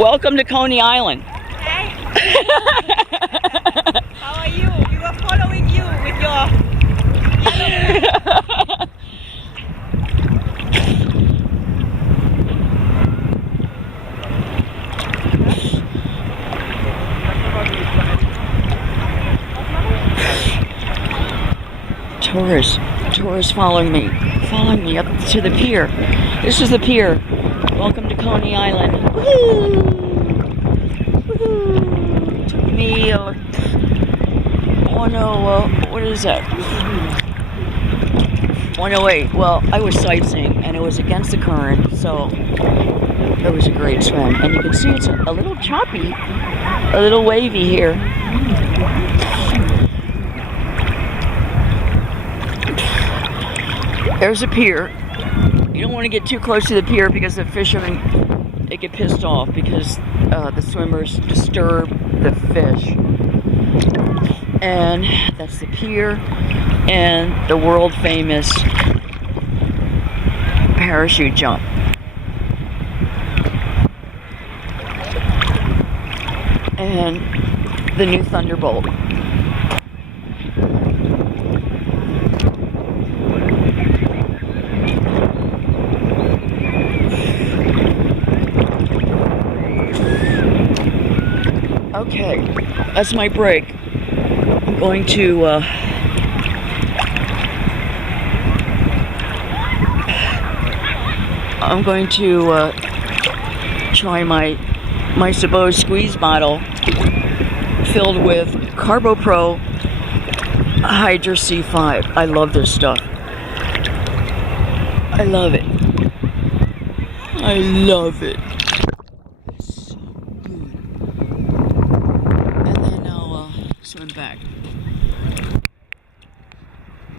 Welcome to Coney Island. Hey. How are you? We were following you with your yellow. Tourists following me up to the pier. This is the pier. Welcome to Coney Island. Woohoo! Woohoo! Took me, what is that? 108. Well, I was sightseeing and it was against the current, so it was a great swim. And you can see it's a little choppy, a little wavy here. There's a pier. You don't want to get too close to the pier because the fishermen, they get pissed off because the swimmers disturb the fish. And that's the pier and the world famous parachute jump. And the new Thunderbolt. Okay, that's my break. I'm going to try my Sabot squeeze bottle filled with Carbo Pro Hydra C5. I love this stuff. I love it. I love it. It's so good. And then I'll swim back.